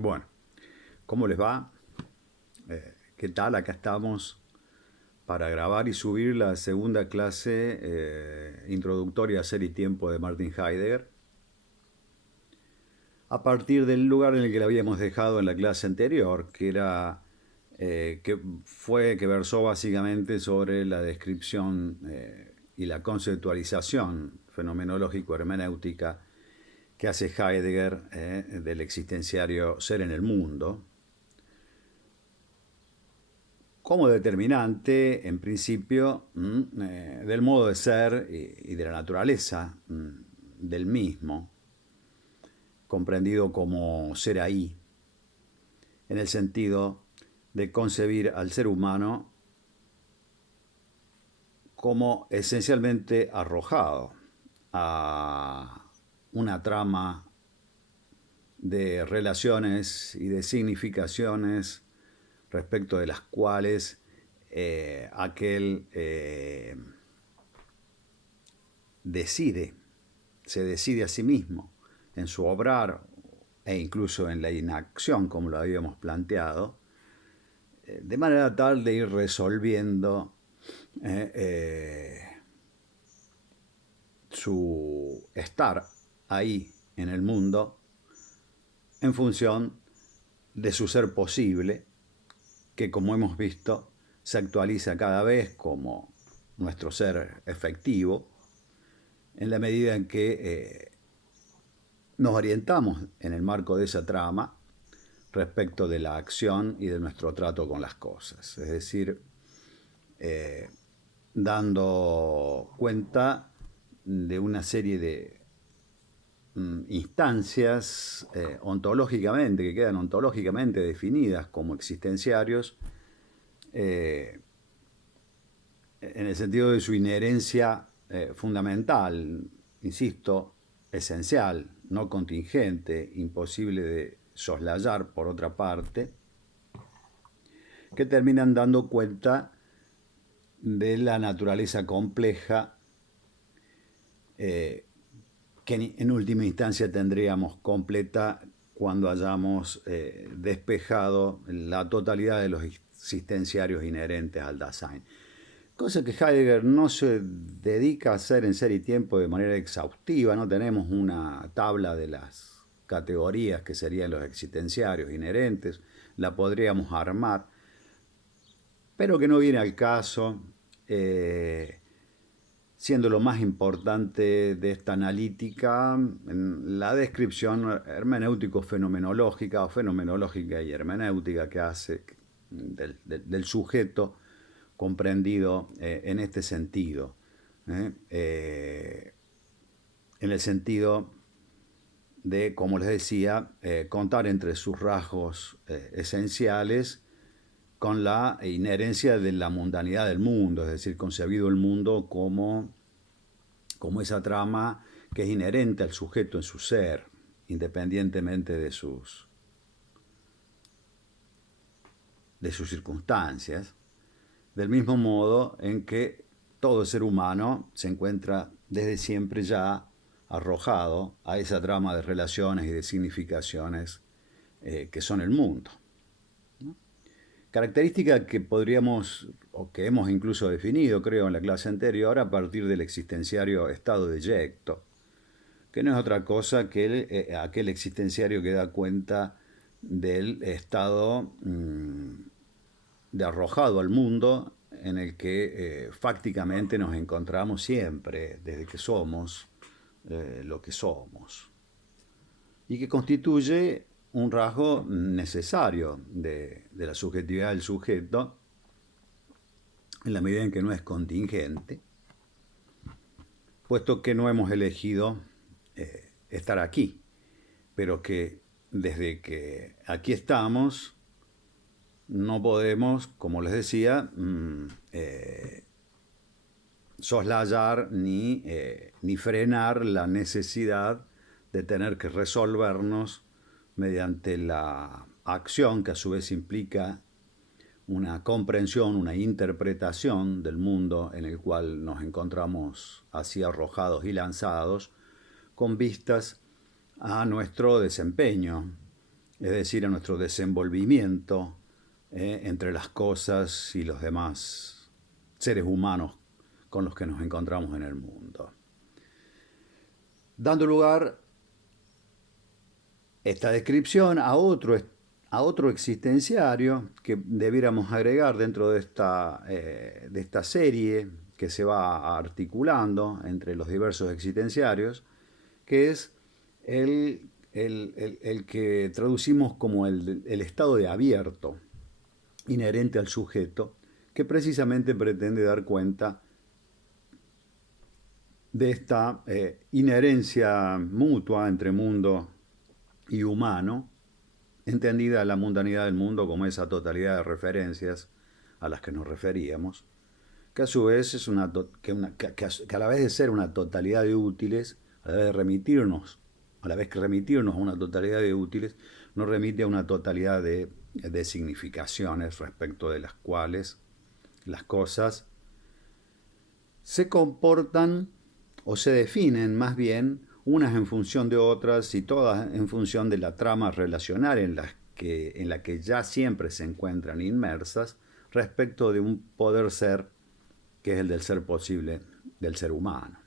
Bueno, ¿cómo les va? ¿Qué tal? Acá estamos para grabar y subir la segunda clase introductoria a Ser y Tiempo de Martin Heidegger, a partir del lugar en el que la habíamos dejado en la clase anterior, que versó básicamente sobre la descripción y la conceptualización fenomenológico-hermenéutica que hace Heidegger del existenciario ser en el mundo, como determinante, en principio, del modo de ser y de la naturaleza del mismo, comprendido como ser ahí, en el sentido de concebir al ser humano como esencialmente arrojado a una trama de relaciones y de significaciones respecto de las cuales aquel decide, se decide a sí mismo en su obrar e incluso en la inacción, como lo habíamos planteado, de manera tal de ir resolviendo eh, eh, su estar ahí en el mundo en función de su ser posible, que como hemos visto se actualiza cada vez como nuestro ser efectivo, en la medida en que nos orientamos en el marco de esa trama respecto de la acción y de nuestro trato con las cosas. Es decir, dando cuenta de una serie de instancias ontológicamente, que quedan ontológicamente definidas como existenciarios, en el sentido de su inherencia fundamental, insisto, esencial, no contingente, imposible de soslayar por otra parte, que terminan dando cuenta de la naturaleza compleja que en última instancia tendríamos completa cuando hayamos despejado la totalidad de los existenciarios inherentes al Dasein. Cosa que Heidegger no se dedica a hacer en Ser y Tiempo de manera exhaustiva, no tenemos una tabla de las categorías que serían los existenciarios inherentes, la podríamos armar, pero que no viene al caso, siendo lo más importante de esta analítica en la descripción hermenéutico-fenomenológica o fenomenológica y hermenéutica que hace del sujeto comprendido en este sentido, en el sentido de, como les decía, contar entre sus rasgos esenciales con la inherencia de la mundanidad del mundo, es decir, concebido el mundo como esa trama que es inherente al sujeto en su ser, independientemente de sus circunstancias, del mismo modo en que todo ser humano se encuentra desde siempre ya arrojado a esa trama de relaciones y de significaciones que son el mundo. Característica que podríamos, o que hemos incluso definido, creo, en la clase anterior, a partir del existenciario estado deyecto, que no es otra cosa que aquel existenciario que da cuenta del estado de arrojado al mundo en el que fácticamente nos encontramos siempre, desde que somos lo que somos, y que constituye un rasgo necesario de la subjetividad del sujeto, en la medida en que no es contingente, puesto que no hemos elegido estar aquí, pero que desde que aquí estamos no podemos, como les decía, soslayar ni frenar la necesidad de tener que resolvernos mediante la acción que a su vez implica una comprensión, una interpretación del mundo en el cual nos encontramos así arrojados y lanzados, con vistas a nuestro desempeño es decir, a nuestro desenvolvimiento entre las cosas y los demás seres humanos con los que nos encontramos en el mundo. Dando lugar esta descripción a otro existenciario que debiéramos agregar dentro de esta serie que se va articulando entre los diversos existenciarios, que es el que traducimos como el estado de abierto inherente al sujeto, que precisamente pretende dar cuenta de esta inherencia mutua entre mundo y humano, entendida la mundanidad del mundo como esa totalidad de referencias a las que nos referíamos, que a su vez es que a la vez de ser una totalidad de útiles, a la vez que remitirnos a una totalidad de útiles, nos remite a una totalidad de significaciones respecto de las cuales las cosas se comportan o se definen más bien unas en función de otras y todas en función de la trama relacional en la que ya siempre se encuentran inmersas respecto de un poder ser que es el del ser posible del ser humano.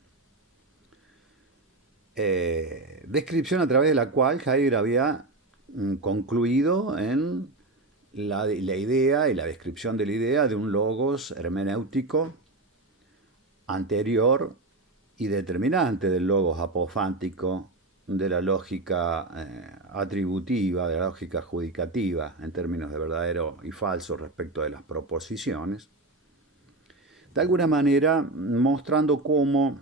Descripción a través de la cual Heidegger había concluido en la idea y la descripción de la idea de un logos hermenéutico anterior y determinante del logos apofántico, de la lógica atributiva, de la lógica adjudicativa en términos de verdadero y falso respecto de las proposiciones, de alguna manera mostrando cómo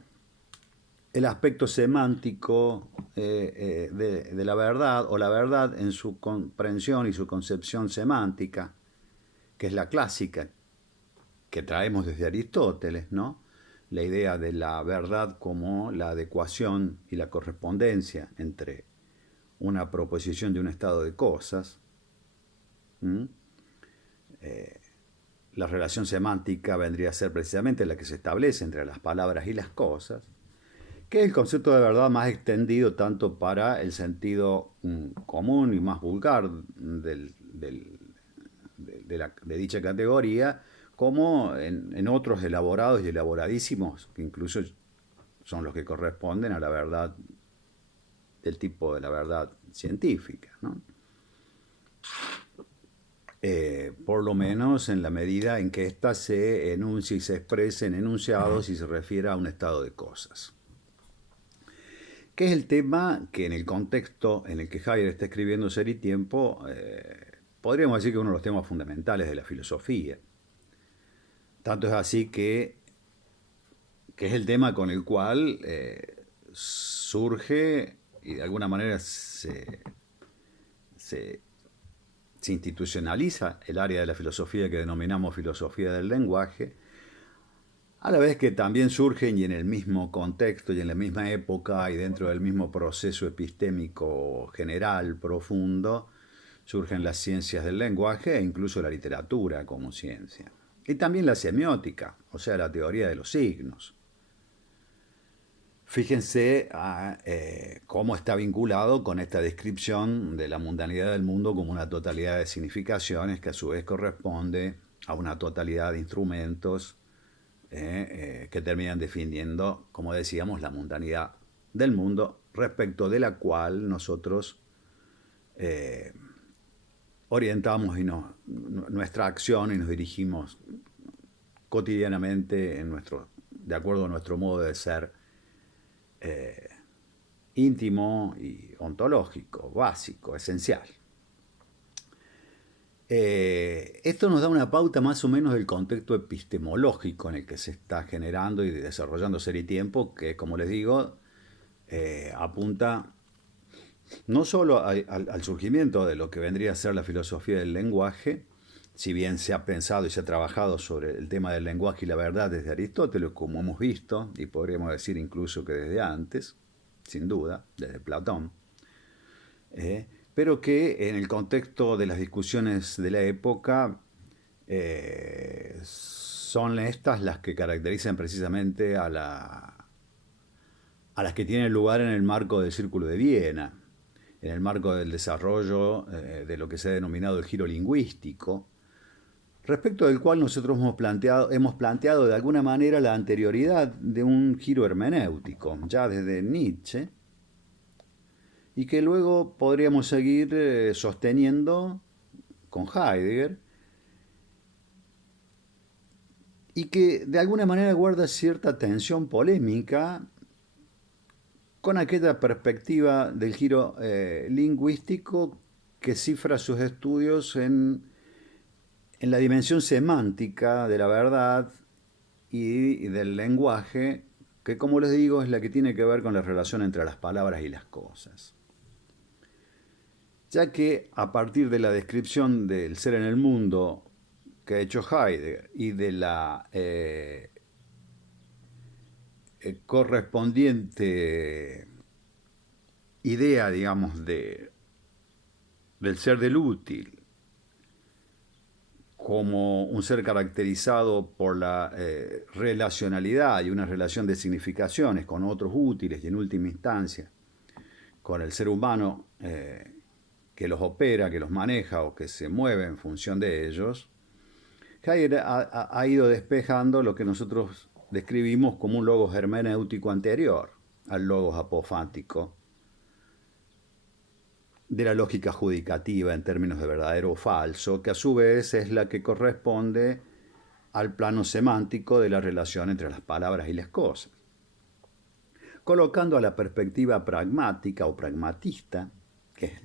el aspecto semántico de la verdad, o la verdad en su comprensión y su concepción semántica, que es la clásica, que traemos desde Aristóteles, ¿no? La idea de la verdad como la adecuación y la correspondencia entre una proposición de un estado de cosas. La relación semántica vendría a ser precisamente la que se establece entre las palabras y las cosas, que es el concepto de verdad más extendido tanto para el sentido común y más vulgar de dicha categoría, como en otros elaborados y elaboradísimos, que incluso son los que corresponden a la verdad del tipo de la verdad científica, ¿no? Por lo menos en la medida en que ésta se enuncia y se expresa en enunciados y se refiere a un estado de cosas. Que es el tema que en el contexto en el que Heidegger está escribiendo Ser y Tiempo, podríamos decir que es uno de los temas fundamentales de la filosofía. Tanto es así que es el tema con el cual surge y de alguna manera se institucionaliza el área de la filosofía que denominamos filosofía del lenguaje, a la vez que también surgen y en el mismo contexto y en la misma época y dentro del mismo proceso epistémico general, profundo, surgen las ciencias del lenguaje e incluso la literatura como ciencia. Y también la semiótica, o sea, la teoría de los signos. Fíjense cómo está vinculado con esta descripción de la mundanidad del mundo como una totalidad de significaciones que a su vez corresponde a una totalidad de instrumentos que terminan definiendo, como decíamos, la mundanidad del mundo respecto de la cual nosotros orientamos nuestra acción y nos dirigimos cotidianamente de acuerdo a nuestro modo de ser íntimo y ontológico, básico, esencial. Esto nos da una pauta más o menos del contexto epistemológico en el que se está generando y desarrollando Ser y Tiempo, que, como les digo, apunta no solo al surgimiento de lo que vendría a ser la filosofía del lenguaje, si bien se ha pensado y se ha trabajado sobre el tema del lenguaje y la verdad desde Aristóteles, como hemos visto, y podríamos decir incluso que desde antes, sin duda, desde Platón, pero que en el contexto de las discusiones de la época son estas las que caracterizan precisamente a las que tienen lugar en el marco del Círculo de Viena, en el marco del desarrollo de lo que se ha denominado el giro lingüístico, respecto del cual nosotros hemos planteado de alguna manera la anterioridad de un giro hermenéutico, ya desde Nietzsche, y que luego podríamos seguir sosteniendo con Heidegger, y que de alguna manera guarda cierta tensión polémica con aquella perspectiva del giro lingüístico que cifra sus estudios en la dimensión semántica de la verdad y del lenguaje, que como les digo es la que tiene que ver con la relación entre las palabras y las cosas. Ya que a partir de la descripción del ser en el mundo que ha hecho Heidegger y de la correspondiente idea, digamos, del ser del útil, como un ser caracterizado por la relacionalidad y una relación de significaciones con otros útiles y en última instancia con el ser humano que los opera, que los maneja o que se mueve en función de ellos, Heidegger ha ido despejando lo que nosotros describimos como un logos hermenéutico anterior al logos apofático, de la lógica judicativa en términos de verdadero o falso, que a su vez es la que corresponde al plano semántico de la relación entre las palabras y las cosas. Colocando a la perspectiva pragmática o pragmatista, que es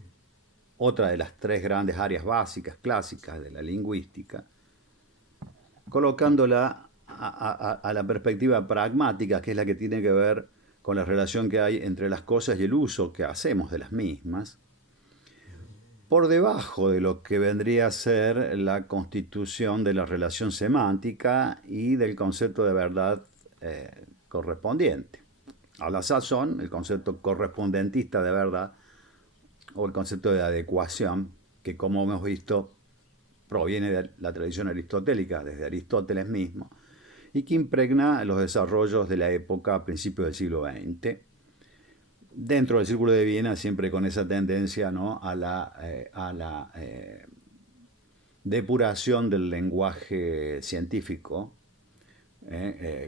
otra de las tres grandes áreas básicas, clásicas de la lingüística, colocándola a la perspectiva pragmática, que es la que tiene que ver con la relación que hay entre las cosas y el uso que hacemos de las mismas, por debajo de lo que vendría a ser la constitución de la relación semántica y del concepto de verdad correspondiente. A la sazón, el concepto correspondentista de verdad o el concepto de adecuación, que como hemos visto proviene de la tradición aristotélica, desde Aristóteles mismo, y que impregna los desarrollos de la época a principios del siglo XX, dentro del Círculo de Viena, siempre con esa tendencia, ¿no?, a la depuración del lenguaje científico,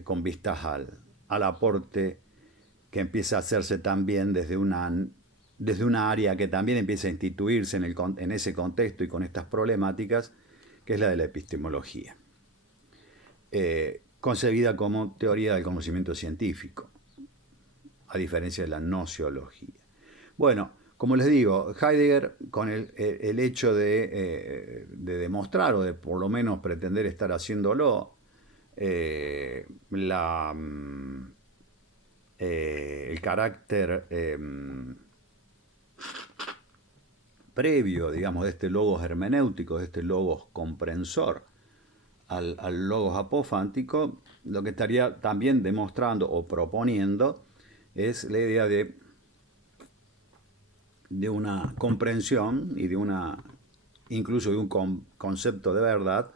con vistas al aporte que empieza a hacerse también desde una área que también empieza a instituirse en ese contexto y con estas problemáticas, que es la de la epistemología, concebida como teoría del conocimiento científico, a diferencia de la nociología. Bueno, como les digo, Heidegger, con el hecho de demostrar, o de por lo menos pretender estar haciéndolo, el carácter previo, digamos, de este logos hermenéutico, de este logos comprensor al logos apofántico, lo que estaría también demostrando o proponiendo es la idea de una comprensión y incluso de un concepto de verdad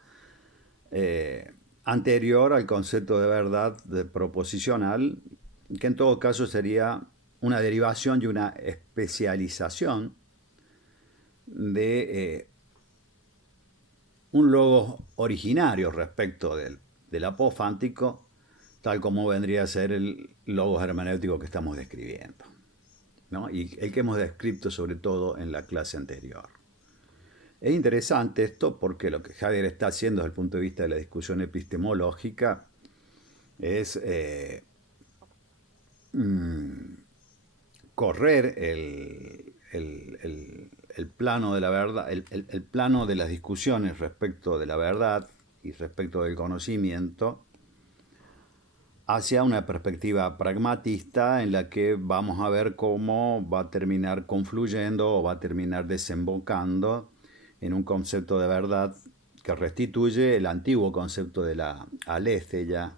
anterior al concepto de verdad proposicional, que en todo caso sería una derivación y una especialización de un logos originario respecto del apofántico, tal como vendría a ser el logos hermenéutico que estamos describiendo, ¿no?, y el que hemos descrito sobre todo en la clase anterior. Es interesante esto porque lo que Heidegger está haciendo desde el punto de vista de la discusión epistemológica es correr el plano de la verdad, el plano de las discusiones respecto de la verdad y respecto del conocimiento hacia una perspectiva pragmatista en la que vamos a ver cómo va a terminar confluyendo o va a terminar desembocando en un concepto de verdad que restituye el antiguo concepto de la aletheia,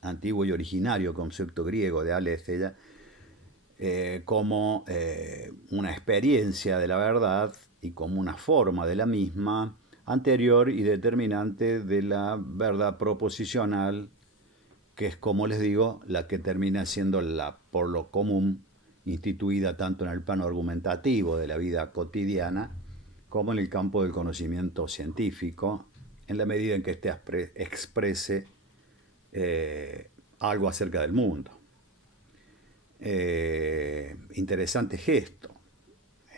antiguo y originario concepto griego de aletheia, como una experiencia de la verdad y como una forma de la misma anterior y determinante de la verdad proposicional, que es, como les digo, la que termina siendo la por lo común instituida tanto en el plano argumentativo de la vida cotidiana como en el campo del conocimiento científico, en la medida en que éste exprese algo acerca del mundo. Interesante gesto,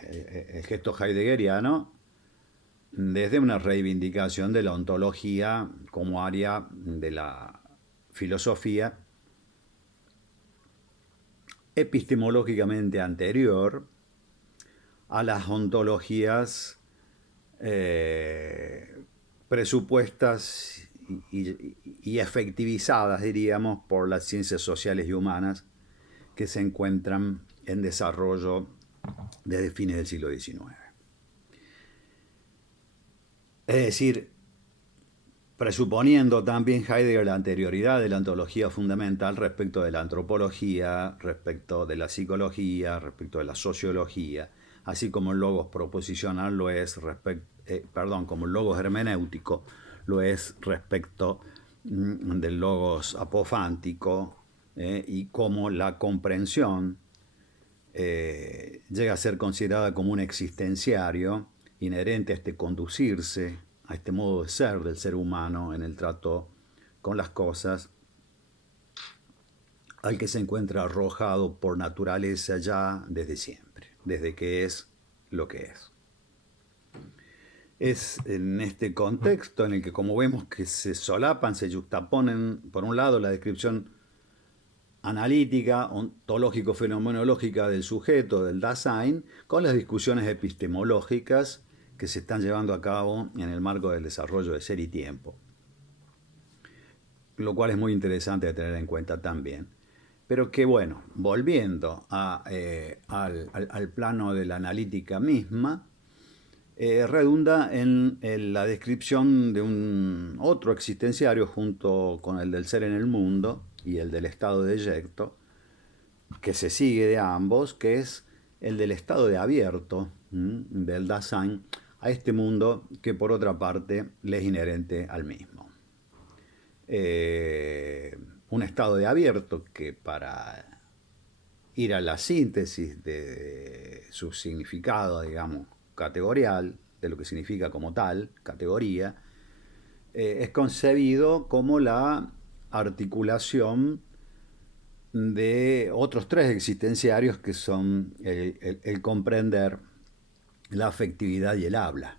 el gesto heideggeriano, desde una reivindicación de la ontología como área de la filosofía epistemológicamente anterior a las ontologías presupuestas y efectivizadas, diríamos, por las ciencias sociales y humanas que se encuentran en desarrollo desde fines del siglo XIX. Es decir, presuponiendo también Heidegger la anterioridad de la ontología fundamental respecto de la antropología, respecto de la psicología, respecto de la sociología, así como el logos proposicional lo es como el logos hermenéutico lo es respecto del logos apofántico, y cómo la comprensión llega a ser considerada como un existenciario inherente a este conducirse, a este modo de ser del ser humano en el trato con las cosas, al que se encuentra arrojado por naturaleza ya desde siempre, desde que es lo que es. Es en este contexto en el que, como vemos, que se solapan, se yuxtaponen, por un lado, la descripción analítica, ontológico-fenomenológica del sujeto, del Dasein, con las discusiones epistemológicas que se están llevando a cabo en el marco del desarrollo de Ser y Tiempo, lo cual es muy interesante de tener en cuenta también. Pero que bueno, volviendo al plano de la analítica misma, redunda en la descripción de un otro existenciario junto con el del ser en el mundo y el del estado deyecto, que se sigue de ambos, que es el del estado de abierto, del Dasein, a este mundo que por otra parte le es inherente al mismo. Un estado de abierto que, para ir a la síntesis de su significado, digamos, categorial, de lo que significa como tal, categoría, es concebido como la articulación de otros tres existenciarios que son el comprender, la afectividad y el habla.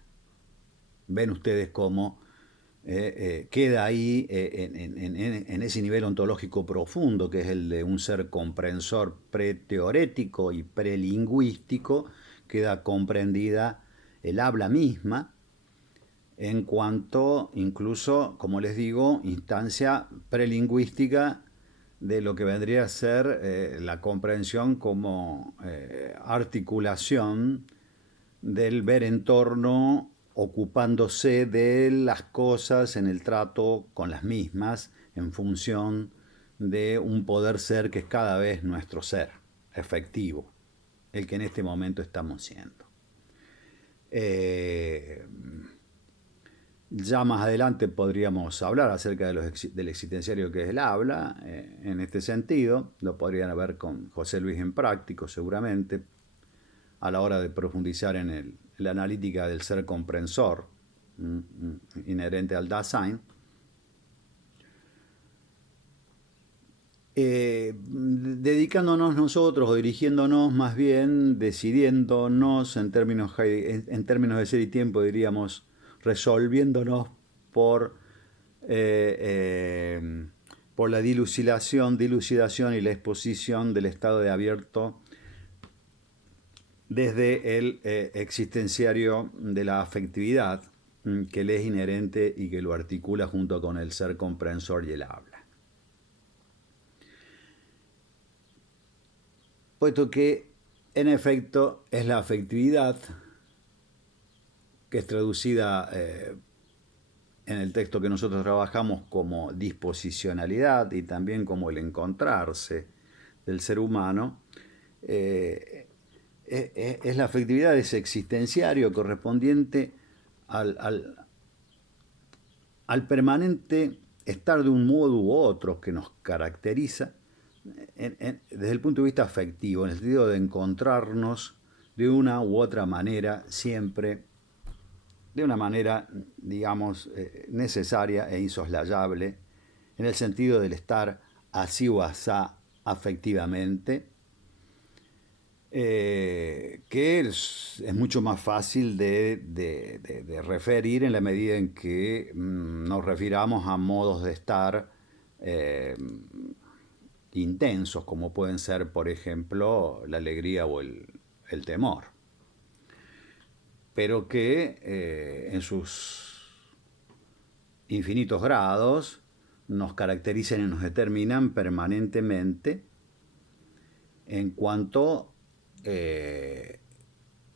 Ven ustedes cómo queda ahí en ese nivel ontológico profundo, que es el de un ser comprensor preteorético y prelingüístico, queda comprendida el habla misma, en cuanto incluso, como les digo, instancia prelingüística de lo que vendría a ser la comprensión como articulación del ver en torno, ocupándose de las cosas en el trato con las mismas, en función de un poder ser que es cada vez nuestro ser efectivo, el que en este momento estamos siendo. Ya más adelante podríamos hablar acerca del existenciario que es el habla, en este sentido. Lo podrían ver con José Luis en Práctico, seguramente, a la hora de profundizar en la analítica del ser comprensor, inherente al Dasein. Dedicándonos nosotros, o dirigiéndonos más bien, decidiéndonos en términos de Ser y Tiempo, diríamos, resolviéndonos por la dilucidación y la exposición del estado de abierto desde el existenciario de la afectividad, que le es inherente y que lo articula junto con el ser comprensor y el habla. Puesto que, en efecto, es la afectividad que es traducida en el texto que nosotros trabajamos como disposicionalidad y también como el encontrarse del ser humano, es la afectividad de ese existenciario correspondiente al permanente estar de un modo u otro que nos caracteriza desde el punto de vista afectivo, en el sentido de encontrarnos de una u otra manera, siempre de una manera, digamos, necesaria e insoslayable, en el sentido del estar así o asá afectivamente, que es mucho más fácil de referir en la medida en que nos refiramos a modos de estar eh, intensos, como pueden ser, por ejemplo, la alegría o el temor, pero que en sus infinitos grados nos caracterizan y nos determinan permanentemente en cuanto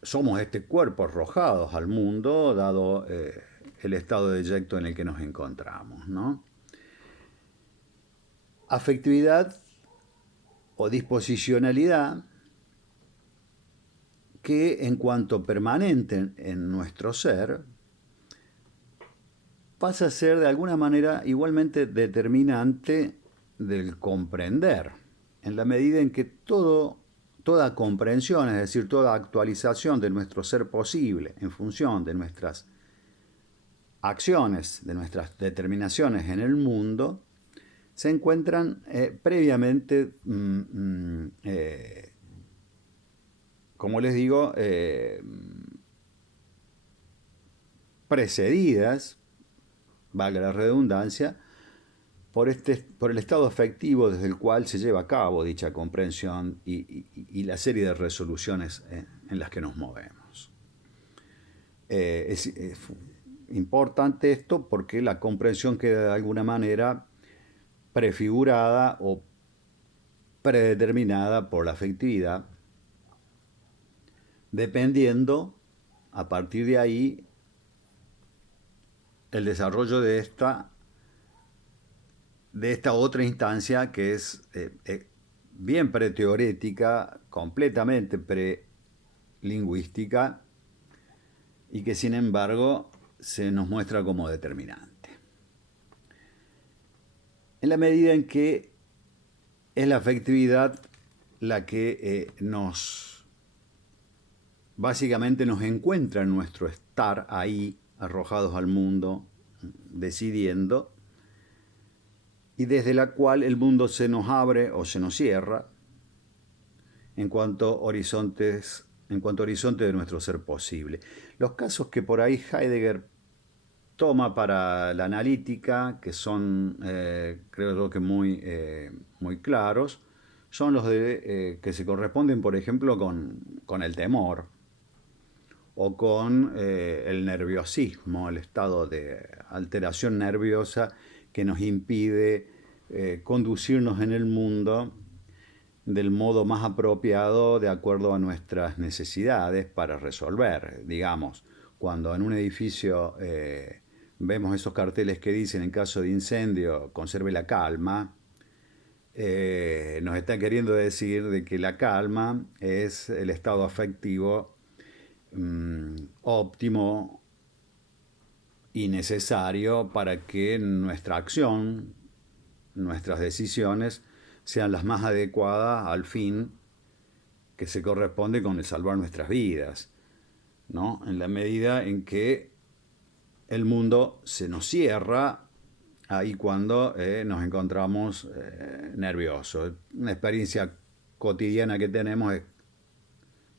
somos este cuerpo arrojados al mundo, dado el estado de eyecto en el que nos encontramos, ¿no? Afectividad o disposicionalidad que, en cuanto permanente en nuestro ser, pasa a ser de alguna manera igualmente determinante del comprender, en la medida en que toda comprensión, es decir, toda actualización de nuestro ser posible en función de nuestras acciones, de nuestras determinaciones en el mundo, se encuentran previamente, como les digo, precedidas, valga la redundancia, por el estado afectivo desde el cual se lleva a cabo dicha comprensión y la serie de resoluciones en las que nos movemos. Es importante esto porque la comprensión queda de alguna manera prefigurada o predeterminada por la afectividad, dependiendo a partir de ahí el desarrollo de esta otra instancia que es bien preteorética, completamente prelingüística y que sin embargo se nos muestra como determinante. En la medida en que es la afectividad la que básicamente nos encuentra en nuestro estar ahí, arrojados al mundo, decidiendo, y desde la cual el mundo se nos abre o se nos cierra en cuanto horizonte de nuestro ser posible. Los casos que por ahí Heidegger toma para la analítica, que son, creo yo que muy claros, son los que se corresponden, por ejemplo, con el temor o con el nerviosismo, el estado de alteración nerviosa que nos impide conducirnos en el mundo del modo más apropiado de acuerdo a nuestras necesidades para resolver. Digamos, cuando en un edificio vemos esos carteles que dicen en caso de incendio conserve la calma, nos están queriendo decir de que la calma es el estado afectivo óptimo y necesario para que nuestra acción, nuestras decisiones, sean las más adecuadas al fin que se corresponde con el salvar nuestras vidas, ¿no? En la medida en que el mundo se nos cierra ahí cuando nos encontramos nerviosos. Una experiencia cotidiana que tenemos es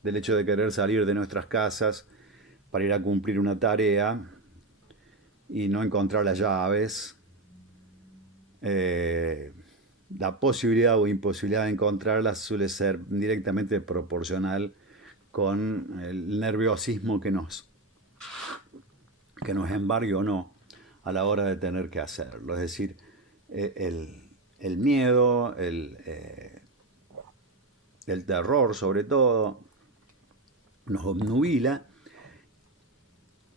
del hecho de querer salir de nuestras casas para ir a cumplir una tarea y no encontrar las llaves. La posibilidad o imposibilidad de encontrarlas suele ser directamente proporcional con el nerviosismo que nos embargue o no a la hora de tener que hacerlo. Es decir, el miedo, el terror sobre todo, nos obnubila,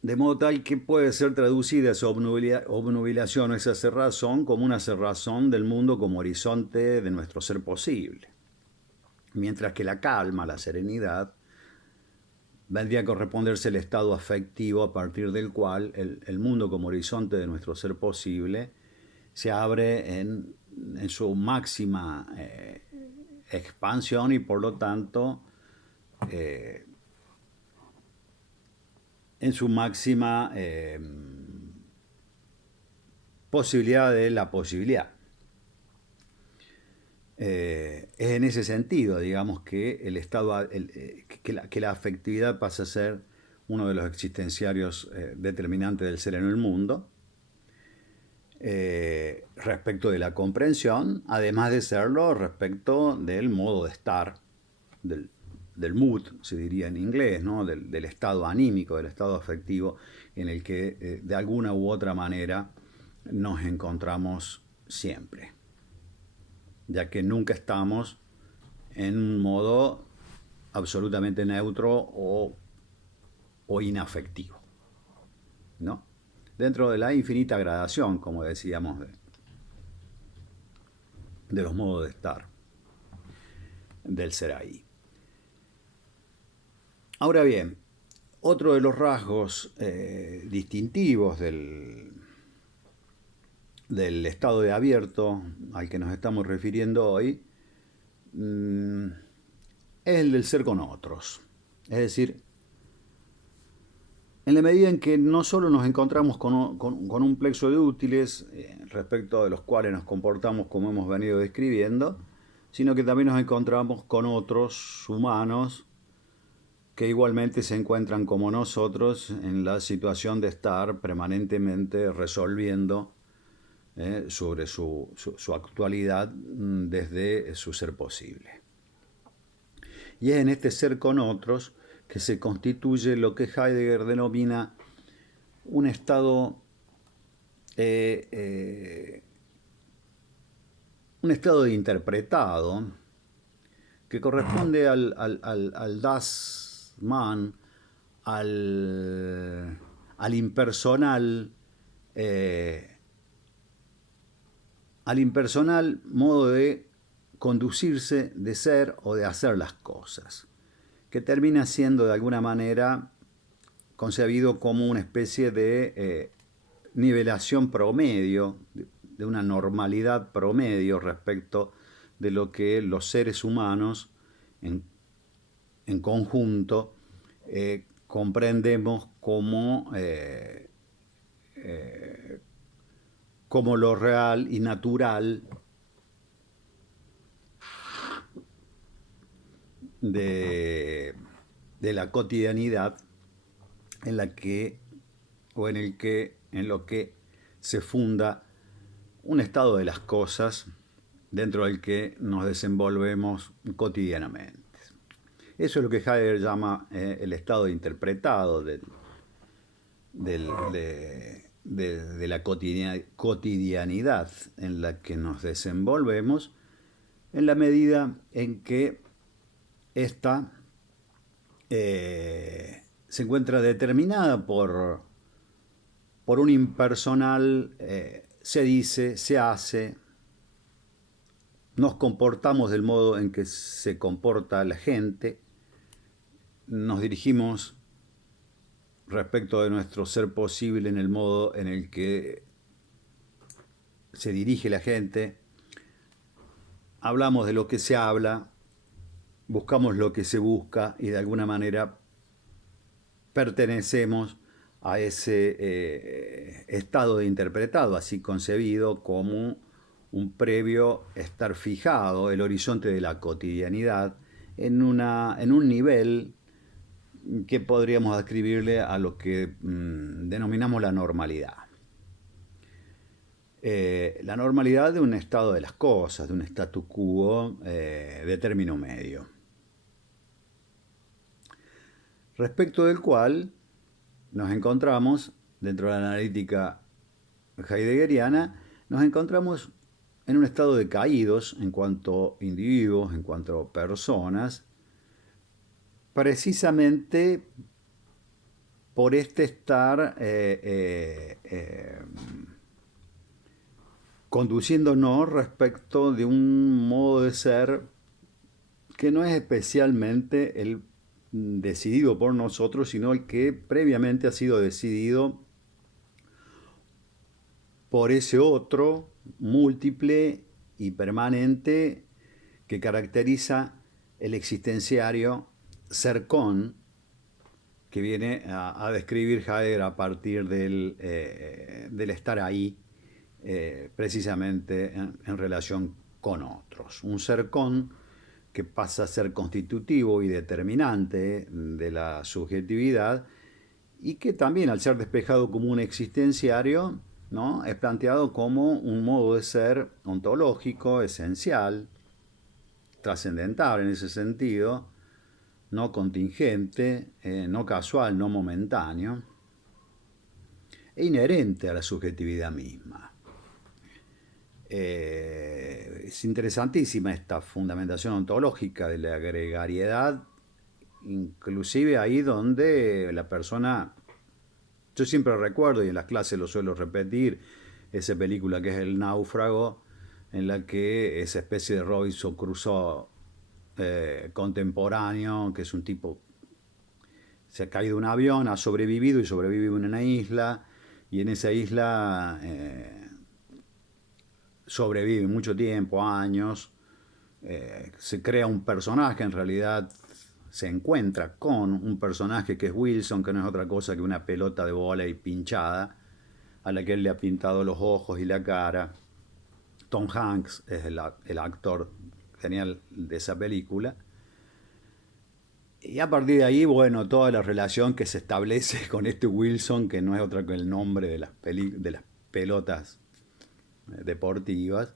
de modo tal que puede ser traducida esa obnubilación o esa cerrazón como una cerrazón del mundo como horizonte de nuestro ser posible. Mientras que la calma, la serenidad, vendría a corresponderse el estado afectivo a partir del cual el mundo como horizonte de nuestro ser posible se abre en su máxima expansión y por lo tanto en su máxima posibilidad de la posibilidad. Es en ese sentido, digamos, que el estado, que la afectividad pasa a ser uno de los existenciarios determinantes del ser en el mundo, respecto de la comprensión, además de serlo respecto del modo de estar, del mood, se diría en inglés, ¿no? Del estado anímico, del estado afectivo en el que de alguna u otra manera nos encontramos siempre, ya que nunca estamos en un modo absolutamente neutro o inafectivo, ¿no? Dentro de la infinita gradación, como decíamos, de los modos de estar del ser ahí. Ahora bien, otro de los rasgos distintivos del estado de abierto al que nos estamos refiriendo hoy es el del ser con otros. Es decir, en la medida en que no solo nos encontramos con un plexo de útiles respecto de los cuales nos comportamos como hemos venido describiendo, sino que también nos encontramos con otros humanos que igualmente se encuentran como nosotros en la situación de estar permanentemente resolviendo sobre su actualidad desde su ser posible. Y es en este ser con otros que se constituye lo que Heidegger denomina un estado de interpretado que corresponde al Das Man, al impersonal modo de conducirse, de ser o de hacer las cosas, que termina siendo de alguna manera concebido como una especie de nivelación promedio, de una normalidad promedio respecto de lo que los seres humanos en conjunto comprendemos como lo real y natural de la cotidianidad en la que o en lo que se funda un estado de las cosas dentro del que nos desenvolvemos cotidianamente. Eso es lo que Heidegger llama el estado interpretado de la cotidianidad en la que nos desenvolvemos, en la medida en que esta se encuentra determinada por un impersonal se dice, se hace, nos comportamos del modo en que se comporta la gente, nos dirigimos respecto de nuestro ser posible en el modo en el que se dirige la gente, hablamos de lo que se habla, buscamos lo que se busca y de alguna manera pertenecemos a ese estado de interpretado, así concebido como un previo estar fijado, el horizonte de la cotidianidad, en un nivel que podríamos ascribirle a lo que denominamos la normalidad. La normalidad de un estado de las cosas, de un statu quo de término medio, respecto del cual nos encontramos, dentro de la analítica heideggeriana, nos encontramos en un estado de caídos en cuanto individuos, en cuanto personas, precisamente por este estar conduciéndonos respecto de un modo de ser que no es especialmente el decidido por nosotros, sino el que previamente ha sido decidido por ese otro múltiple y permanente que caracteriza el existenciario cercón que viene a describir Heidegger a partir del estar ahí, precisamente en relación con otros. Un cercón que pasa a ser constitutivo y determinante de la subjetividad y que también, al ser despejado como un existenciario, ¿no?, es planteado como un modo de ser ontológico, esencial, trascendental en ese sentido, no contingente, no casual, no momentáneo, e inherente a la subjetividad misma. Es interesantísima esta fundamentación ontológica de la gregariedad, inclusive ahí donde la persona, yo siempre recuerdo y en las clases lo suelo repetir, esa película que es El Náufrago, en la que esa especie de Robinson Crusoe contemporáneo, que es un tipo, se ha caído de un avión, ha sobrevivido y sobrevive en una isla, y en esa isla sobrevive mucho tiempo, años, se crea un personaje, en realidad se encuentra con un personaje que es Wilson, que no es otra cosa que una pelota de vóley pinchada, a la que él le ha pintado los ojos y la cara. Tom Hanks es el actor genial de esa película. Y a partir de ahí, bueno, toda la relación que se establece con este Wilson, que no es otra que el nombre de de las pelotas deportivas,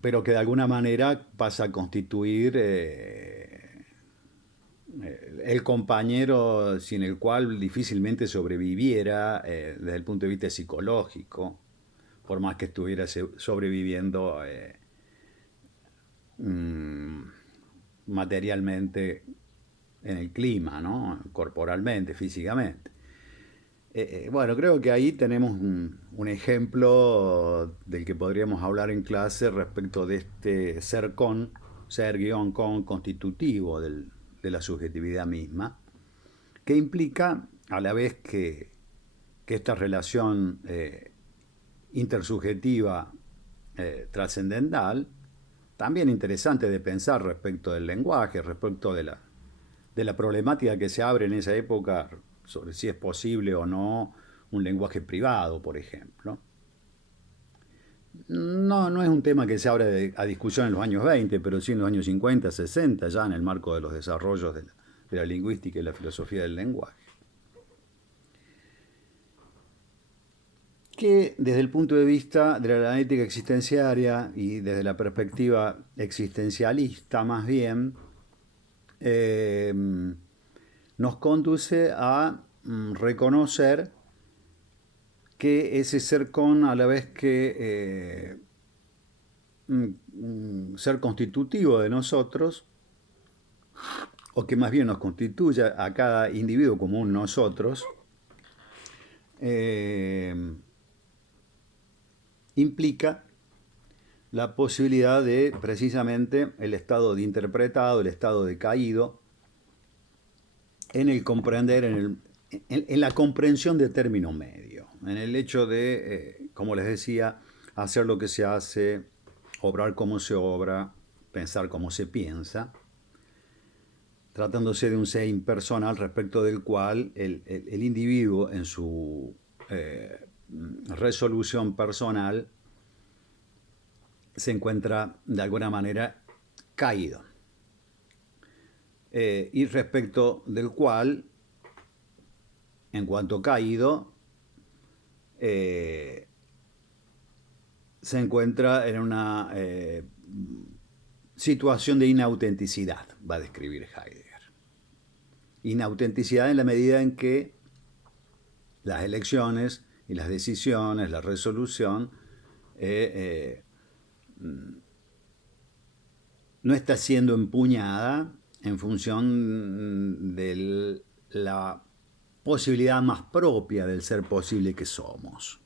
pero que de alguna manera pasa a constituir el compañero sin el cual difícilmente sobreviviera desde el punto de vista psicológico, por más que estuviera sobreviviendo materialmente en el clima, ¿no?, corporalmente, físicamente. Bueno, creo que ahí tenemos un ejemplo del que podríamos hablar en clase respecto de este ser-con constitutivo de la subjetividad misma, que implica a la vez que esta relación intersubjetiva trascendental, también interesante de pensar respecto del lenguaje, respecto de la problemática que se abre en esa época sobre si es posible o no un lenguaje privado, por ejemplo. No es un tema que se abre a discusión en los años 20, pero sí en los años 50, 60, ya en el marco de los desarrollos de la lingüística y la filosofía del lenguaje. Que desde el punto de vista de la analítica existenciaria y desde la perspectiva existencialista más bien, nos conduce a reconocer que ese ser con, a la vez que ser constitutivo de nosotros, o que más bien nos constituye a cada individuo como un nosotros, implica la posibilidad de precisamente el estado de interpretado, el estado de caído, en el comprender, en la comprensión de término medio, en el hecho de, como les decía, hacer lo que se hace, obrar como se obra, pensar como se piensa, tratándose de un ser impersonal respecto del cual el individuo en su resolución personal se encuentra de alguna manera caído. Y respecto del cual, en cuanto caído, se encuentra en una situación de inautenticidad, va a describir Heidegger. Inautenticidad en la medida en que las elecciones y las decisiones, la resolución, no está siendo empuñada en función de la posibilidad más propia del ser posible que somos.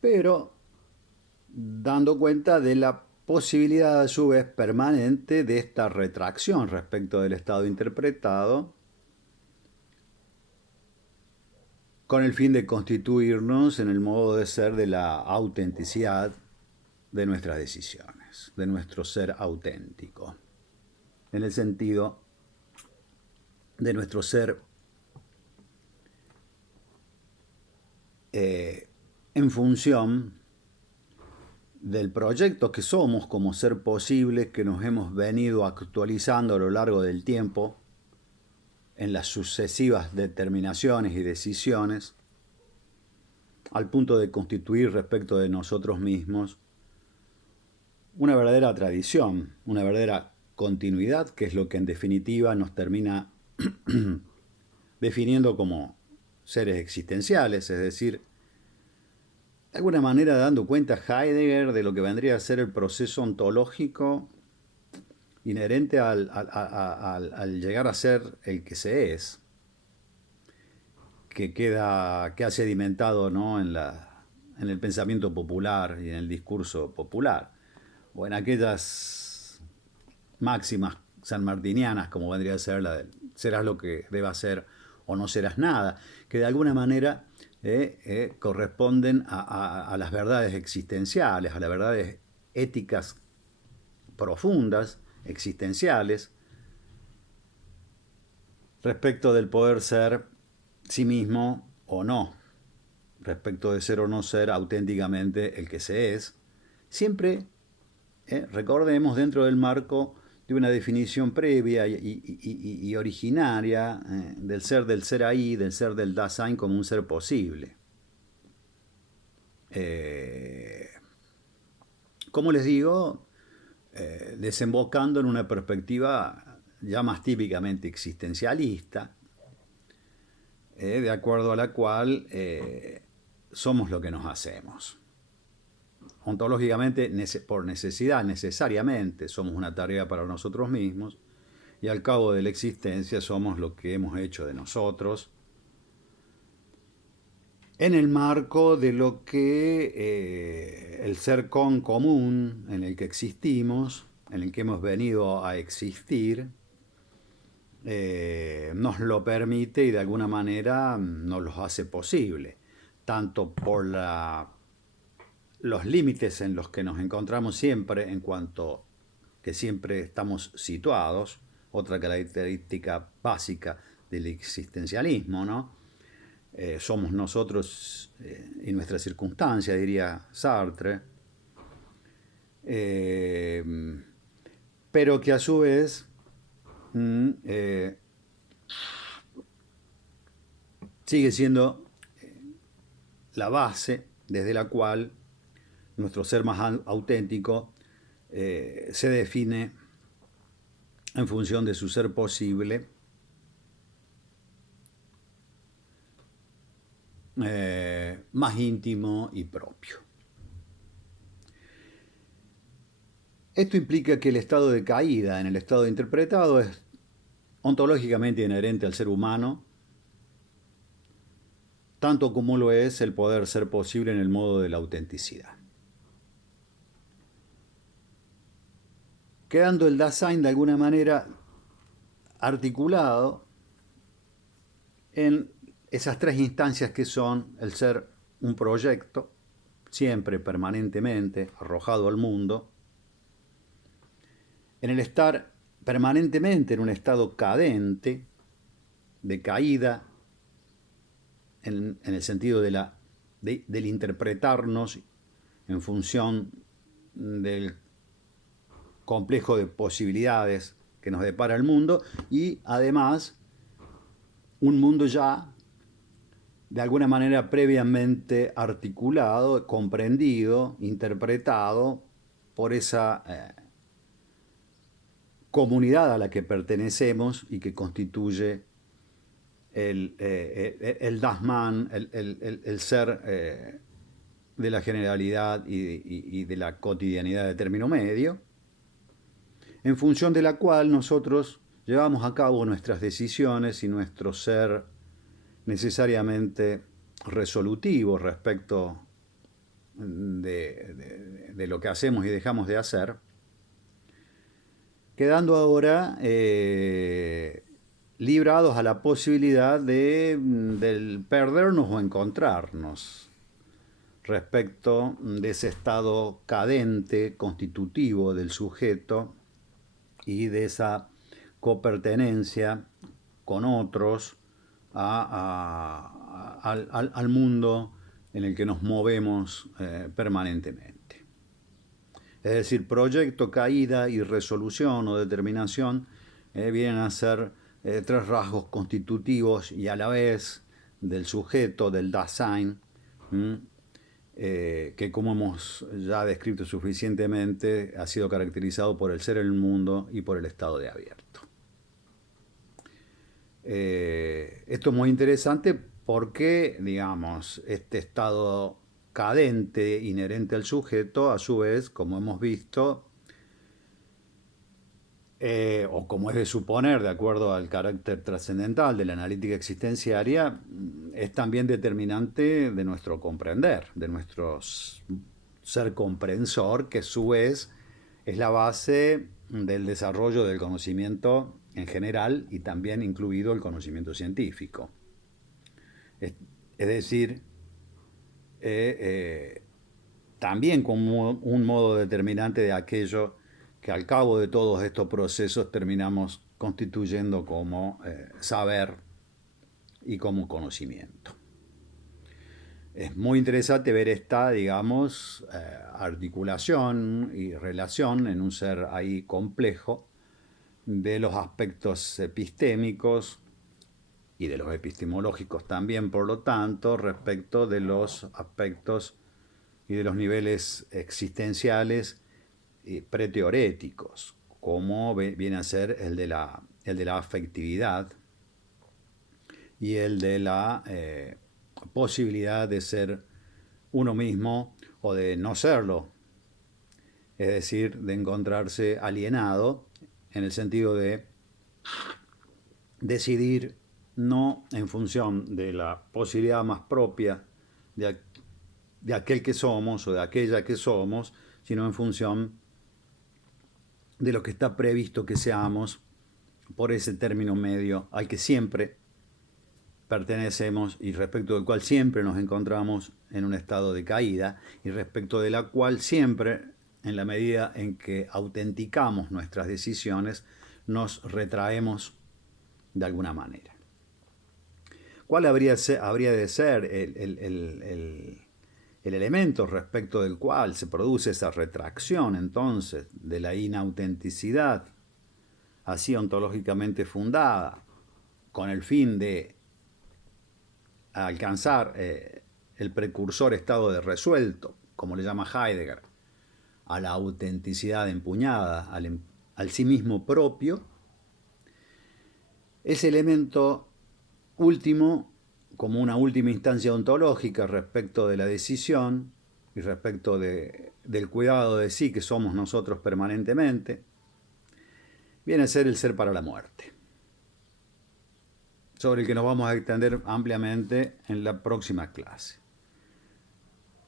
Pero dando cuenta de la posibilidad a su vez permanente de esta retracción respecto del estado interpretado, con el fin de constituirnos en el modo de ser de la autenticidad de nuestras decisiones, de nuestro ser auténtico, en el sentido de nuestro ser en función del proyecto que somos como ser posible, que nos hemos venido actualizando a lo largo del tiempo en las sucesivas determinaciones y decisiones, al punto de constituir respecto de nosotros mismos una verdadera tradición, una verdadera continuidad, que es lo que en definitiva nos termina definiendo como seres existenciales, es decir, de alguna manera dando cuenta Heidegger de lo que vendría a ser el proceso ontológico inherente al llegar a ser el que se es, que ha sedimentado, ¿no?, en el pensamiento popular y en el discurso popular, o en aquellas máximas sanmartinianas, como vendría a ser la de serás lo que debas ser o no serás nada, que de alguna manera corresponden a las verdades existenciales, a las verdades éticas profundas, existenciales, respecto del poder ser sí mismo o no, respecto de ser o no ser auténticamente el que se es, siempre, recordemos, dentro del marco de una definición previa y originaria del ser ahí, del ser del Dasein como un ser posible. Como les digo, desembocando en una perspectiva ya más típicamente existencialista, de acuerdo a la cual somos lo que nos hacemos. Ontológicamente, por necesidad, necesariamente somos una tarea para nosotros mismos, y al cabo de la existencia somos lo que hemos hecho de nosotros, en el marco de lo que el ser común en el que existimos, en el que hemos venido a existir, nos lo permite y de alguna manera nos lo hace posible, tanto por los límites en los que nos encontramos siempre, en cuanto que siempre estamos situados, otra característica básica del existencialismo, ¿no? Somos nosotros y nuestra circunstancia, diría Sartre, pero que a su vez sigue siendo la base desde la cual nuestro ser más auténtico se define en función de su ser posible, más íntimo y propio. Esto implica que el estado de caída en el estado de interpretado es ontológicamente inherente al ser humano, tanto como lo es el poder ser posible en el modo de la autenticidad. Quedando el Dasein de alguna manera articulado en esas tres instancias que son el ser un proyecto, siempre, permanentemente, arrojado al mundo, en el estar permanentemente en un estado cadente, de caída, en el sentido del interpretarnos en función del complejo de posibilidades que nos depara el mundo, y además un mundo ya de alguna manera previamente articulado, comprendido, interpretado por esa comunidad a la que pertenecemos y que constituye el Dasman, el ser de la generalidad y de la cotidianidad de término medio, en función de la cual nosotros llevamos a cabo nuestras decisiones y nuestro ser necesariamente resolutivo respecto de lo que hacemos y dejamos de hacer, quedando ahora librados a la posibilidad del perdernos o encontrarnos respecto de ese estado cadente, constitutivo del sujeto y de esa copertenencia con otros al mundo en el que nos movemos permanentemente. Es decir, proyecto, caída y resolución o determinación vienen a ser tres rasgos constitutivos y a la vez del sujeto, del Dasein, que como hemos ya descrito suficientemente, ha sido caracterizado por el ser en el mundo y por el estado de abierto. Esto es muy interesante porque, digamos, este estado cadente inherente al sujeto, a su vez, como hemos visto, o como es de suponer, de acuerdo al carácter trascendental de la analítica existenciaria, es también determinante de nuestro comprender, de nuestro ser comprensor, que a su vez es la base del desarrollo del conocimiento en general y también incluido el conocimiento científico. Es decir, también como un modo determinante de aquello que al cabo de todos estos procesos terminamos constituyendo como saber y como conocimiento. Es muy interesante ver esta, digamos, articulación y relación en un ser ahí complejo de los aspectos epistémicos y de los epistemológicos también, por lo tanto, respecto de los aspectos y de los niveles existenciales preteoréticos, como viene a ser el de la afectividad y el de la posibilidad de ser uno mismo o de no serlo, es decir, de encontrarse alienado en el sentido de decidir no en función de la posibilidad más propia de aquel que somos o de aquella que somos, sino en función de lo que está previsto que seamos por ese término medio al que siempre pertenecemos y respecto del cual siempre nos encontramos en un estado de caída y respecto de la cual siempre, en la medida en que autenticamos nuestras decisiones, nos retraemos de alguna manera. ¿Cuál habría de ser el elemento respecto del cual se produce esa retracción entonces de la inautenticidad así ontológicamente fundada con el fin de alcanzar el precursor estado de resuelto, como le llama Heidegger, a la autenticidad empuñada, al sí mismo propio? Ese elemento último, como una última instancia ontológica respecto de la decisión y respecto del cuidado de sí que somos nosotros permanentemente, viene a ser el ser para la muerte, sobre el que nos vamos a extender ampliamente en la próxima clase,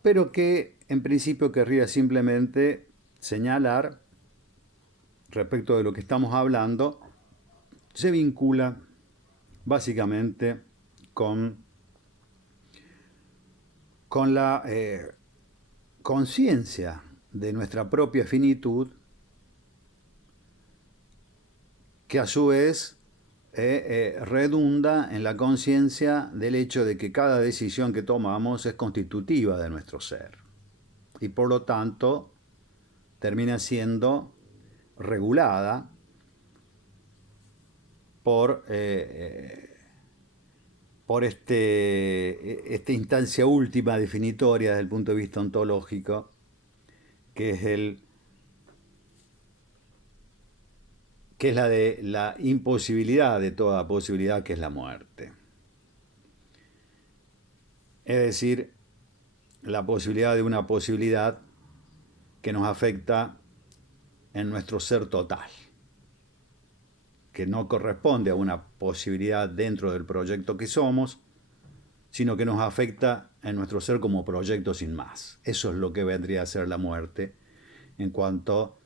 pero que en principio querría simplemente señalar respecto de lo que estamos hablando, se vincula básicamente con la conciencia de nuestra propia finitud, que a su vez redunda en la conciencia del hecho de que cada decisión que tomamos es constitutiva de nuestro ser y por lo tanto termina siendo regulada por esta instancia última definitoria desde el punto de vista ontológico, que es la de la imposibilidad de toda posibilidad, que es la muerte. Es decir, la posibilidad de una posibilidad que nos afecta en nuestro ser total, que no corresponde a una posibilidad dentro del proyecto que somos, sino que nos afecta en nuestro ser como proyecto sin más. Eso es lo que vendría a ser la muerte en cuanto